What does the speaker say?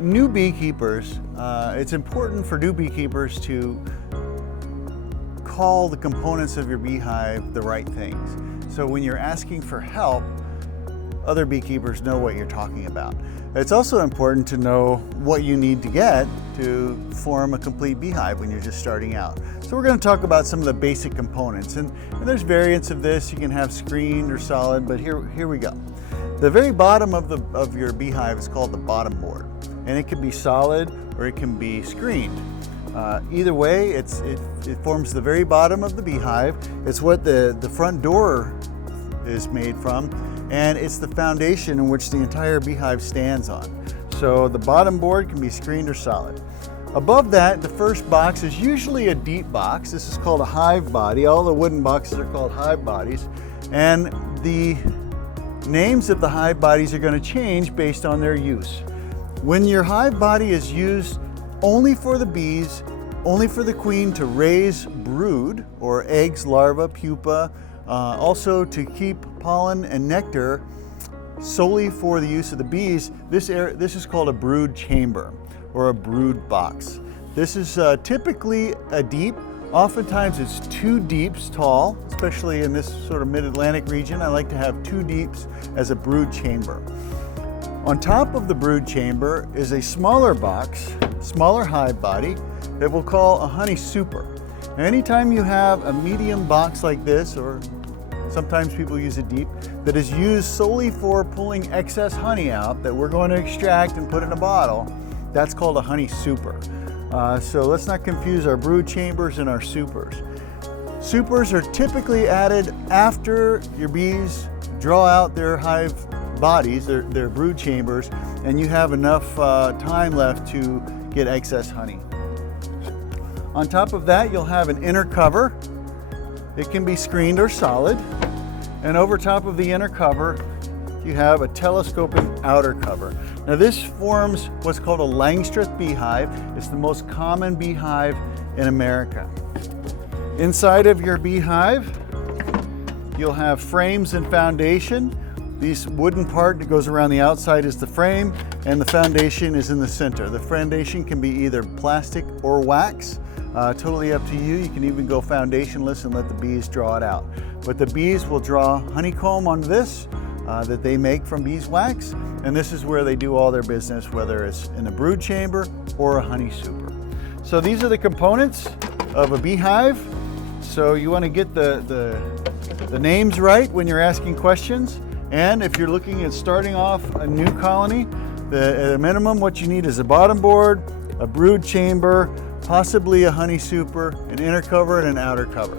new beekeepers, it's important for new beekeepers to call the components of your beehive the right things. So when you're asking for help, other beekeepers know what you're talking about. It's also important to know what you need to get to form a complete beehive when you're just starting out. So we're going to talk about some of the basic components, and there's variants of this. You can have screened or solid, but here we go. The very bottom of your beehive is called the bottom board, and it can be solid or it can be screened. Either way, it forms the very bottom of the beehive. It's what the front door is made from, and it's the foundation in which the entire beehive stands on. So the bottom board can be screened or solid. Above that, the first box is usually a deep box. This is called a hive body. All the wooden boxes are called hive bodies, and the names of the hive bodies are going to change based on their use. When your hive body is used only for the bees, only for the queen to raise brood or eggs, larvae, pupa, also to keep pollen and nectar solely for the use of the bees, this is called a brood chamber or a brood box. This is typically a deep. Oftentimes it's 2 deeps tall, especially in this sort of mid-Atlantic region. I like to have 2 deeps as a brood chamber. On top of the brood chamber is a smaller box, smaller hive body that we'll call a honey super. Now, anytime you have a medium box like this, or sometimes people use a deep, that is used solely for pulling excess honey out that we're going to extract and put in a bottle, that's called a honey super. So let's not confuse our brood chambers and our supers. Supers are typically added after your bees draw out their hive bodies, their brood chambers, and you have enough time left to get excess honey. On top of that, you'll have an inner cover. It can be screened or solid. And over top of the inner cover, you have a telescoping outer cover. Now this forms what's called a Langstroth beehive. It's the most common beehive in America. Inside of your beehive, you'll have frames and foundation. This wooden part that goes around the outside is the frame, and the foundation is in the center. The foundation can be either plastic or wax. Totally up to you. You can even go foundationless and let the bees draw it out. But the bees will draw honeycomb on this that they make from beeswax, and this is where they do all their business, whether it's in a brood chamber or a honey super. So these are the components of a beehive. So you want to get the names right when you're asking questions. And if you're looking at starting off a new colony, at a minimum what you need is a bottom board, a brood chamber, possibly a honey super, an inner cover, and an outer cover.